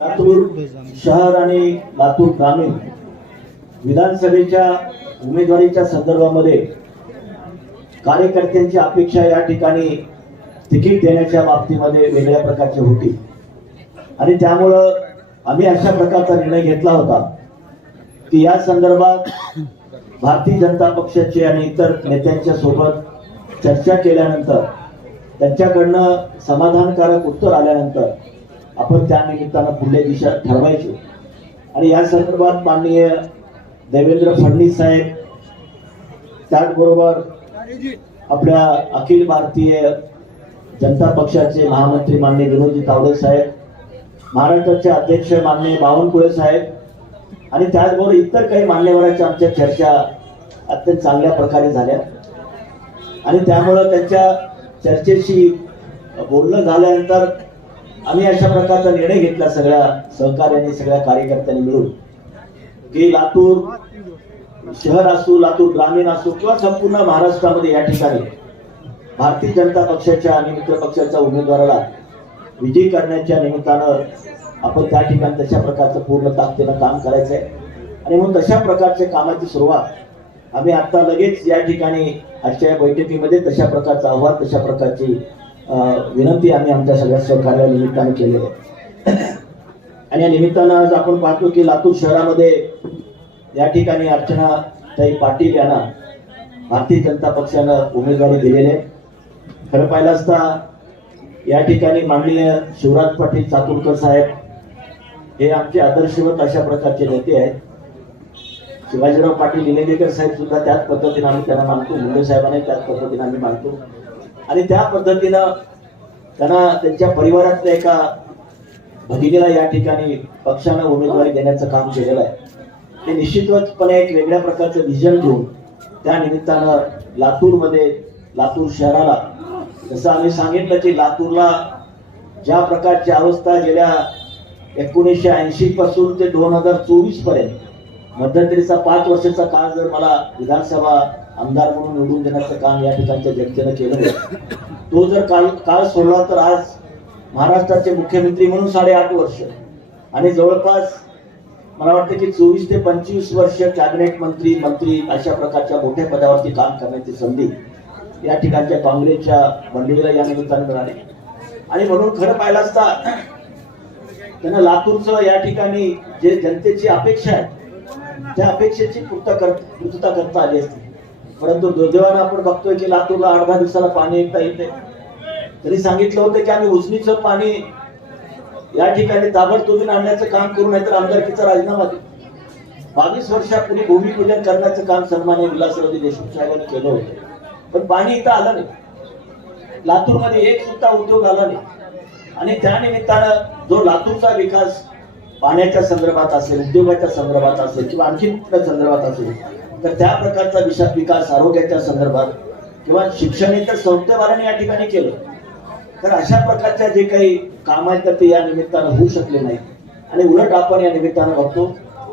लातूर शहर आणि लातूर ग्रामीण विधानसभेच्या उमेदवारीच्या संदर्भामध्ये कार्यकर्त्यांची अपेक्षा या ठिकाणी तिकीट देण्याच्या बाबतीमध्ये वेगळ्या प्रकारची होती. आणि त्यामुळं आम्ही अशा प्रकारचा निर्णय घेतला होता की या संदर्भात भारतीय जनता पक्षाचे आणि इतर नेत्यांच्या सोबत चर्चा केल्यानंतर त्यांच्याकडनं समाधानकारक उत्तर आल्यानंतर आपण त्या निमित्तानं पुढल्या दिशा ठरवायचो. आणि या संदर्भात माननीय देवेंद्र फडणवीस साहेब त्याचबरोबर आपल्या अखिल भारतीय जनता पक्षाचे महामंत्री माननीय विनोदजी तावडे साहेब महाराष्ट्राचे अध्यक्ष माननीय बावनकुळे साहेब आणि त्याचबरोबर इतर काही मान्यवरांच्या आमच्या चर्चा अत्यंत चांगल्या प्रकारे झाल्या. आणि त्यामुळं त्यांच्या चर्चेशी बोलणं झाल्यानंतर आम्ही अशा प्रकारचा निर्णय घेतला सगळ्या सहकार्याने सगळ्या कार्यकर्त्यांनी मिळून. की लातूर शहर असो लातूर ग्रामीण असो किंवा संपूर्ण महाराष्ट्रामध्ये या ठिकाणी भारतीय जनता पक्षाच्या आणि मित्र पक्षाच्या उमेदवाराला विजयी करण्याच्या निमित्तानं आपण त्या ठिकाणी तशा प्रकारचं पूर्ण ताकदीनं काम करायचं आहे आणि म्हणून तशा प्रकारच्या कामाची सुरुवात आम्ही आता लगेच या ठिकाणी आजच्या बैठकीमध्ये तशा प्रकारचा अहवाल तशा प्रकारची विनंती आम्ही आमच्या सगळ्या सहकार्या निमित्तानं केलेली आहे. आणि या निमित्तानं आज आपण पाहतो की लातूर शहरामध्ये या ठिकाणी अर्चना ताई पाटील यांना भारतीय जनता पक्षानं उमेदवारी दिलेली आहे. खरं पाहिलं असता या ठिकाणी माननीय शिवराज पाटील चातुरकर साहेब हे आमचे आदर्शवत अशा प्रकारचे नेते आहेत. शिवाजीराव पाटील निलंगेकर साहेब सुद्धा त्याच पद्धतीने आम्ही त्यांना मानतो मुंडे साहेबांना त्याच पद्धतीने आम्ही मानतो. आणि त्या पद्धतीनं त्यांना त्यांच्या परिवारातल्या एका भगिनीला या ठिकाणी पक्षानं उमेदवारी देण्याचं काम केलेलं आहे. ते निश्चितपणे एक वेगळ्या प्रकारचं विजन घेऊन त्या निमित्तानं लातूरमध्ये लातूर शहराला जसं आम्ही सांगितलं की लातूरला ज्या प्रकारची अवस्था गेल्या एकोणीसशे ऐंशी पासून ते दोन हजार चोवीसपर्यंत मध्यंतरीचा पाच वर्षाचा काळ जर मला विधानसभा आमदार म्हणून निवडून देण्याचं काम या ठिकाणच्या जनतेनं केलं तो जर काल काळ सोडला तर आज महाराष्ट्राचे मुख्यमंत्री म्हणून साडेआठ वर्ष. आणि जवळपास मला वाटतं की चोवीस ते पंचवीस वर्ष कॅबिनेट मंत्री मंत्री अशा प्रकारच्या मोठ्या पदावरती काम करण्याची संधी या ठिकाणच्या काँग्रेसच्या मंडळीला या निमित्तानं मिळाली. आणि म्हणून खरं पाहिलं असता त्यांना लातूरचं या ठिकाणी जे जनतेची अपेक्षा आहे त्या अपेक्षेची पूर्तता कर पूर्तता करता आली असती. परंतु दुर्दैवानं आपण बघतोय की लातूरला आठ दहा दिवसाला पाणी एकदा येते तरी सांगितलं होतं की आम्ही उजनीचं पाणी या ठिकाणी ताबडतोबीन आणण्याचं काम करू नाहीतर आमदारकीचा राजीनामा देऊ. बावीस वर्षापूर्वी भूमिपूजन करण्याचं काम सन्मान्य विलासरावजी देशमुख साहेबांनी केलं होतं. पण पाणी इथं आलं नाही. लातूरमध्ये एक सुद्धा उद्योग आला नाही. आणि त्यानिमित्तानं जो लातूरचा विकास पाण्याच्या संदर्भात असेल उद्योगाच्या संदर्भात असेल किंवा आणखी कुठल्या संदर्भात असेल तर त्या प्रकारचा विशा- विकास आरोग्याच्या संदर्भात किंवा शिक्षणेतर संस्थेवाल्यांनी या ठिकाणी केलं. तर अशा प्रकारच्या जे काही काम आहेत तर ते या निमित्तानं होऊ शकले नाही आणि उलट आपण या निमित्तानं बघतो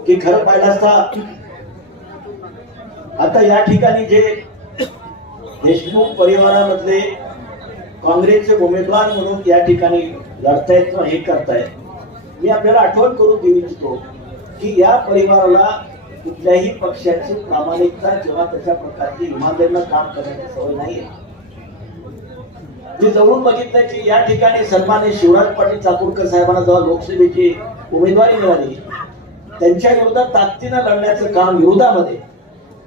की खरं पाहिलं असता आता या ठिकाणी जे देशमुख परिवारामधले काँग्रेसचे उमेदवार म्हणून या ठिकाणी लढतायत किंवा हे करतायत मी आपल्याला आठवण करून देऊ इच्छितो की या परिवाराला कुठल्याही पक्षाची प्रामाणिकता किंवा तशा प्रकारची इमानदारीनं काम करण्याची सवय नाही मी जवळून बघितलं की या ठिकाणी सन्मान्य शिवराज पाटील चाकूरकर साहेबांना जेव्हा लोकसभेची उमेदवारी मिळाली त्यांच्या विरोधात ताकदीनं लढण्याचं काम विरोधामध्ये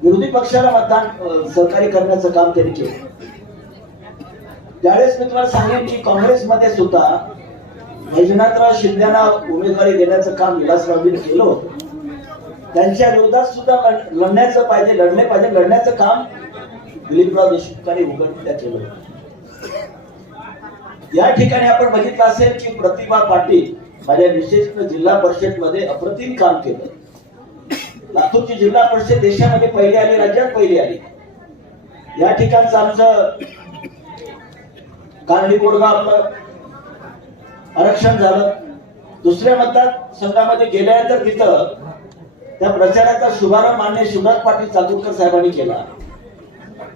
विरोधी पक्षाला मतदान सहकारी करण्याचं काम त्यांनी केलं. ज्यावेळेस मी तुम्हाला सांगेन की काँग्रेसमध्ये सुद्धा वैजनाथराव शिंदेना उमेदवारी देण्याचं काम विलासरावजीने केलं होतं. त्यांच्या विरोधात सुद्धा लढण्याचं पाहिजे लढले पाहिजे लढण्याचं काम दिलीपराव देशमुखांनी उघडपणे केलं या ठिकाणी आपण बघितलं असेल की प्रतिभा पाटील माझ्या विशेष जिल्हा परिषदमध्ये अप्रतिम काम केलं. लातूरची जिल्हा परिषद देशामध्ये पहिली आली राज्यात पहिली आली. या ठिकाणचं आमचं कारणी बोरगाव आपलं आरक्षण झालं. दुसऱ्या मतदार संघामध्ये गेल्यानंतर तिथं त्या प्रचाराचा शुभारंभ मान्य शिवराज पाटील चाकूरकर साहेबांनी केला.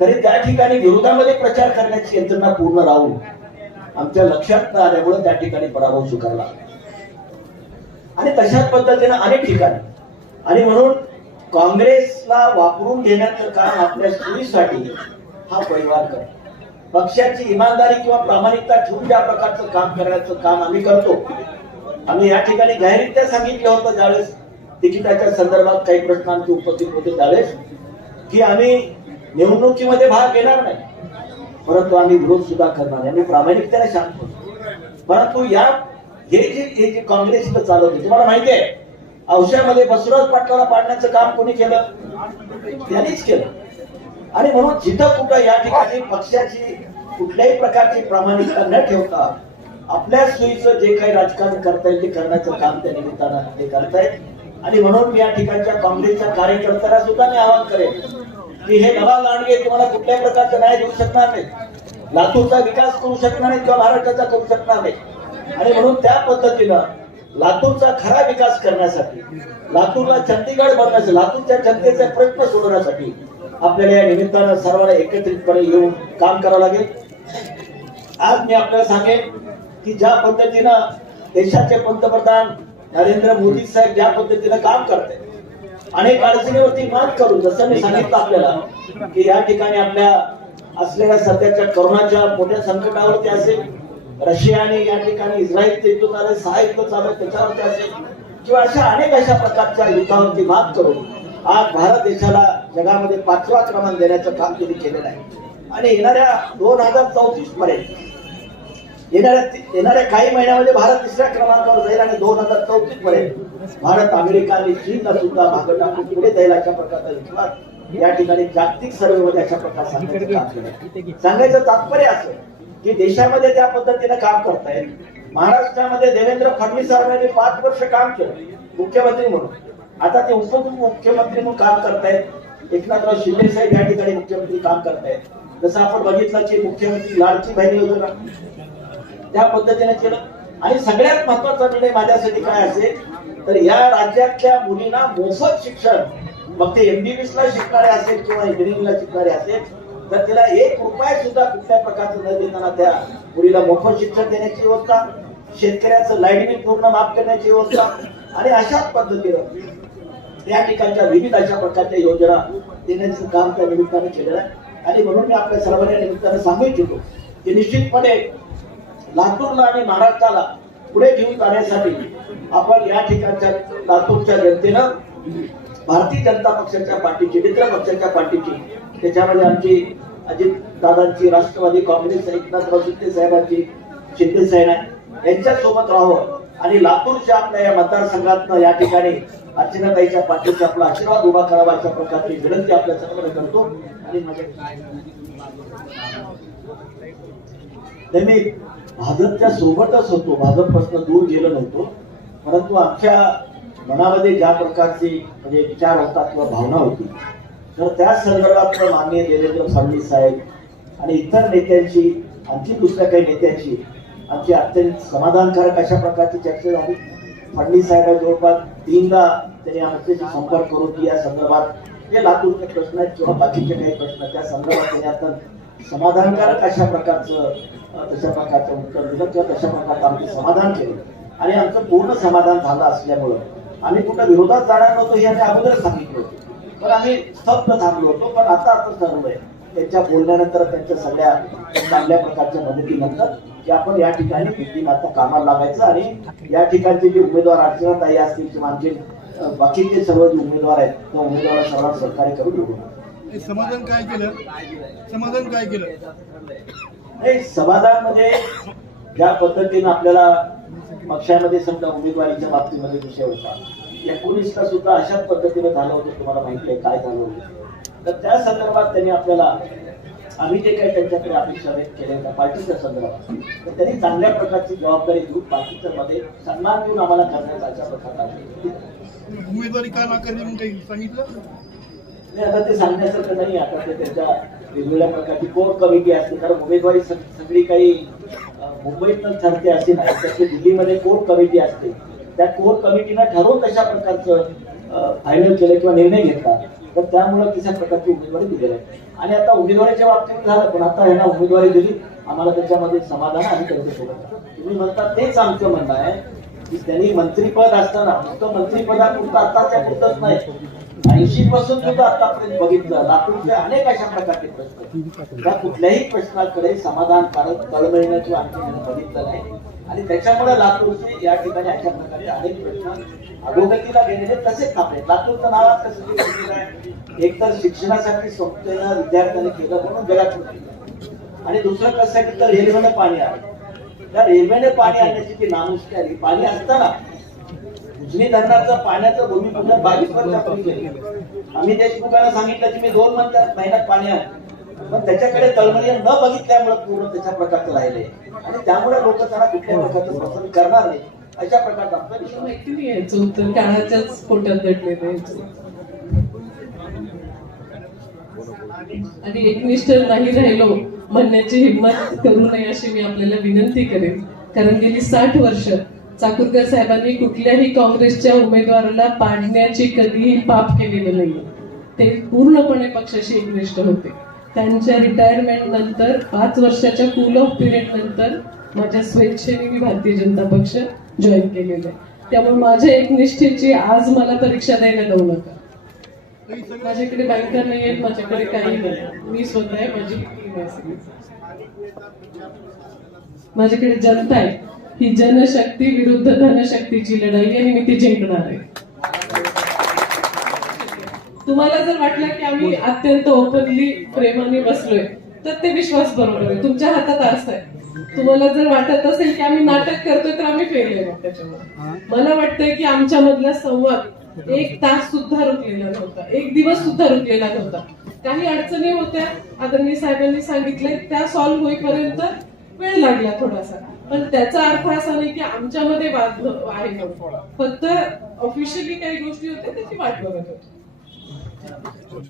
तरी त्या ठिकाणी विरोधामध्ये प्रचार करण्याची यंत्रणा पूर्ण राहून आमच्या लक्षात न आल्यामुळे त्या ठिकाणी पराभव स्वीकारला. आणि तशाच पद्धतीनं अनेक ठिकाणी. आणि म्हणून काँग्रेसला वापरून घेण्याचं काम आपल्या सोयीसाठी हा परिवार करतो. पक्षाची इमानदारी किंवा प्रामाणिकता ठेवून ज्या प्रकारचं काम करण्याचं काम आम्ही करतो. आम्ही या ठिकाणी जाहीररित्या सांगितलं होतं ज्यावेळेस तिकिटाच्या संदर्भात काही प्रश्नांचे उपस्थित होते झाले की आम्ही निवडणुकीमध्ये भाग घेणार नाही. परंतु आम्ही विरोध सुद्धा करणार नाही. आम्ही प्रामाणिकतेने शांत होतो. परंतु या हे जे हे जे काँग्रेस इथं चालवते तुम्हाला माहिती आहे औषधामध्ये बसवराज पाटलाला पाडण्याचं काम कोणी केलं? त्यांनीच केलं. आणि म्हणून जिथं कुठं या ठिकाणी पक्षाची कुठल्याही प्रकारची प्रामाणिकता न ठेवता आपल्या सोयीचं जे काही राजकारण करता येईल ते करण्याचं काम त्या निमित्तानं ते करतायत. आणि म्हणून मी या ठिकाणच्या काँग्रेसच्या कार्यकर्त्यांना सुद्धा मी आवाहन करेन की हे नवा लांडगे तुम्हाला कुठल्याही प्रकारचं न्याय देऊ शकणार नाही लातूरचा विकास करू शकणार नाही किंवा महाराष्ट्राचा करू शकणार नाही आणि म्हणून त्या पद्धतीनं लातूरचा खरा विकास करण्यासाठी लातूरला चंदीगड बनण्यासाठी लातूरच्या जनतेचे प्रश्न सोडवण्यासाठी आपल्याला या निमित्तानं सर्वांना एकत्रितपणे येऊन काम करावं लागेल. आज मी आपल्याला सांगेन की ज्या पद्धतीनं देशाचे पंतप्रधान नरेंद्र मोदी साहेब ज्या पद्धतीनं काम करते अनेक अडचणीवरती मात करून जसं मी सांगितलं आपल्याला की या ठिकाणी आपल्या असलेल्या सध्याच्या कोरोनाच्या मोठ्या संकटावरती असेल रशियाने या ठिकाणी इस्रायल युद्ध आलं सहा युद्ध चालू त्याच्यावरती असेल किंवा अशा अनेक अशा प्रकारच्या युद्धावरती मात करून आज भारत देशाला जगामध्ये पाचवा क्रमांक देण्याचं काम त्यांनी केलेलं आहे. आणि येणाऱ्या दोन हजार चौतीस पर्यंत येणाऱ्या येणाऱ्या काही महिन्यामध्ये भारत तिसऱ्या क्रमांकावर जाईल आणि दोन हजार चौतीस पर्यंत भारत अमेरिका आणि चीनला सुद्धा भाग टाकून पुढे जाईल अशा प्रकारचा विश्वास या ठिकाणी जागतिक सर्वेमध्ये अशा प्रकार सांगायचं तात्पर्य असं की देशामध्ये त्या पद्धतीनं काम करतायत महाराष्ट्रामध्ये देवेंद्र फडणवीस साहेबांनी पाच वर्ष काम केलं मुख्यमंत्री म्हणून. आता ते उपमुख्यमंत्री म्हणून काम करतायत. एकनाथराव शिंदे साहेब या ठिकाणी मुख्यमंत्री काम करतायत. जसं आपण बघितलं की मुख्यमंत्री लाडकी बहीण योजना. त्या पद्धतीने केलं. आणि सगळ्यात महत्त्वाचा निर्णय माझ्यासाठी काय असेल तर या राज्यातल्या मुलींना मोफत शिक्षण मग ते एमबीबीएस ला शिकणारे असेल किंवा इंजिनिअरिंगला शिकणारे असेल तर तिला एक रुपया सुद्धा कुठल्या प्रकारचं न देताना त्या मुलीला मोफत शिक्षण देण्याची व्यवस्था शेतकऱ्याचं लाइट बिल पूर्ण माफ करण्याची व्यवस्था आणि अशाच पद्धतीनं या ठिकाणच्या विविध अशा प्रकारच्या योजना देण्याचं काम त्या निमित्तानं केलेलं आहे. आणि म्हणून मी आपल्या सर्वांच्या निमित्तानं सांगू इच्छितो की निश्चितपणे लातूरला आणि महाराष्ट्राला पुढे घेऊन जाण्यासाठी आपण या ठिकाणच्या लातूरच्या जनतेनं भारतीय जनता पक्षाच्या पार्टीची मित्र पक्षाच्या पार्टीची त्याच्यामध्ये आमची अजित दादांची राष्ट्रवादी काँग्रेस एकनाथराव शिंदे साहेबांची शिंदे साहेब यांच्या सोबत राहावं आणि लातूरच्या आपल्या या मतदारसंघात या ठिकाणी अर्चनाताईच्या पाठीचा आपला आशीर्वाद उभा करावा अशा प्रकारची विनंती आपल्या सर्वांना करतो. आणि माझ्या भाजपच्या सोबतच होतो. भाजपपासून दूर गेलो नव्हतो. परंतु आमच्या मनामध्ये ज्या प्रकारचे म्हणजे विचार होता किंवा भावना होती तर त्या संदर्भात माननीय देवेंद्र फडणवीस साहेब आणि इतर नेत्यांशी आणखी दुसऱ्या काही नेत्यांची आमची अत्यंत समाधानकारक अशा प्रकारची चर्चा झाली. फडणवीस साहेब जवळपास तीनदा त्यांनी आमच्याशी संपर्क करून की या संदर्भात जे लातूरचे प्रश्न आहेत किंवा बाकीचे काही प्रश्न त्या संदर्भात त्यांनी आता समाधानकारक अशा प्रकारचं तशा प्रकारचं उत्तर दिलं किंवा तशा प्रकारचं आमचं समाधान केलं. आणि आमचं पूर्ण समाधान झालं असल्यामुळं आम्ही कुठं विरोधात जाणार नव्हतो हे आम्ही अगोदरच सांगितलं होतं. पण आम्ही स्तब्ध थांबलो होतो पण आता असं ठरवलंय त्यांच्या बोलण्यानंतर त्यांच्या सगळ्या चांगल्या प्रकारच्या मदतीनंतर की आपण या ठिकाणी बिल्डिंग आता कामाला लागायचं आणि या ठिकाणचे जे उमेदवार अर्चनाताई असतील किंवा आमचे बाकीचे सर्व जे उमेदवार आहेत त्या उमेदवार सर्वांना सहकार्य करून घेऊ समाधान काय केलं? समाधान काय केलं? नाही समाधान म्हणजे ज्या पद्धतीनं आपल्याला पक्षामध्ये समजा उमेदवारीच्या बाबतीमध्ये विषय होता एकोणीसला सुद्धा अशाच पद्धतीने झालं होतं तुम्हाला माहिती आहे काय झालं होतं. तर त्या संदर्भात त्यांनी आपल्याला आम्ही जे काही त्यांच्याकडे अपेक्षा व्यक्त केल्या होत्या पार्टीच्या संदर्भात तर त्यांनी चांगल्या प्रकारची जबाबदारी घेऊन पार्टीच्या मध्ये सन्मान देऊन आम्हाला करण्याचा अशा प्रकारचा. उमेदवारी का नाकारली म्हणून काही सांगितलं? नाही आता ते सांगण्यासारखं नाही आता ते त्यांच्या वेगवेगळ्या प्रकारची कोर कमिटी असते. कारण उमेदवारी सगळी काही मुंबईतच ठरते असे नाही. त्याची दिल्लीमध्ये कोर कमिटी असते. त्या कोर कमिटीनं ठरवून तशा प्रकारचं फायनल केलं किंवा निर्णय घेतला. तर त्यामुळे तशा प्रकारची उमेदवारी दिलेली आहे. आणि आता उमेदवारीच्या बाबतीत झालं पण आता ह्यांना उमेदवारी दिली आम्हाला त्याच्यामध्ये समाधान आणि त्यांच्यासोबत तुम्ही म्हणता तेच आमचं म्हणणं आहे की त्यांनी मंत्रीपद असताना फक्त मंत्रिपदापुरतं आताच्या पुरतच नाही. ऐंशी पासून सुद्धा आतापर्यंत बघितलं लातूरचे अनेक अशा प्रकारचे प्रश्न त्या कुठल्याही प्रश्नाकडे समाधानकारक तळमळीनं किंवा आणखी बघितलं नाही. आणि त्याच्यामुळे लातूरचे या ठिकाणी अशा प्रकारचे अनेक प्रश्न अधोगतीला गेलेले तसेच थांबले. लातूरचं नाव कसं केलं एक तर शिक्षणासाठी संस्थेनं विद्यार्थ्यांनी केलं म्हणून जगात आणि दुसरं कसं की तर रेल्वेनं पाणी आलं. त्या रेल्वेने पाणी आणण्याची जी नामुष्की आली पाणी असताना मी धरणाचं पाण्याचं भूमिपूजन बावीस वर्षापूर्वी केलं. आम्ही देशमुखांना सांगितलं की मी दोन महिन्यात महिन्यात पाणी आणतो. पण त्याच्याकडे तळमळी न बघितल्यामुळे पूर्ण त्याच्या प्रकारचं राहिले आणि त्यामुळे लोक त्याला कुठल्याही प्रकारचं पसंत करणार नाही. अशा प्रकारचा आमचा विश्वास माहिती नाही उत्तर काळाच्याच पोटात दडलेलं आणि एकनिष्ठ नाही राहिलो म्हणण्याची हिंमत करू नये अशी मी आपल्याला विनंती करेन. कारण गेली साठ वर्ष चाकूरकर साहेबांनी कुठल्याही काँग्रेसच्या उमेदवाराला पाडण्याची कधीही पाप केलेलं नाही ते पूर्णपणे पक्षाशी एकनिष्ठ होते. त्यांच्या रिटायरमेंट नंतर पाच वर्षाच्या कूल ऑफ पिरियड नंतर माझ्या स्वेच्छेने मी भारतीय जनता पक्ष जॉईन केलेला आहे. त्यामुळे माझ्या एकनिष्ठेची आज मला परीक्षा द्यायला जाऊ नका. माझ्याकडे बँका नाही आहेत माझ्याकडे काही नाही. मी स्वतः माझी माझ्याकडे जनता आहे. ही जनशक्ती विरुद्ध धनशक्तीची लढाई आणि मी ती जिंकणार आहे. तुम्हाला जर वाटलं की आम्ही अत्यंत ओपनली प्रेमाने बसलोय तर ते विश्वास बरोबर आहे. तुमच्या हातात अर्थ आहे. तुम्हाला जर वाटत असेल की आम्ही नाटक करतोय तर आम्ही फेल आहे मग मला वाटतंय की आमच्या मधला संवाद एक तास सुद्धा रुकलेला नव्हता. एक दिवस सुद्धा रुकलेला नव्हता. काही अडचणी होत्या आदरणीय साहेबांनी सांगितले त्या सॉल्व्ह होईपर्यंत वेळ लागला थोडासा. पण त्याचा अर्थ असा नाही की आमच्यामध्ये वाद आहे म्हणून. फक्त ऑफिशियली काही गोष्टी होत्या त्याची वाट बघत होतो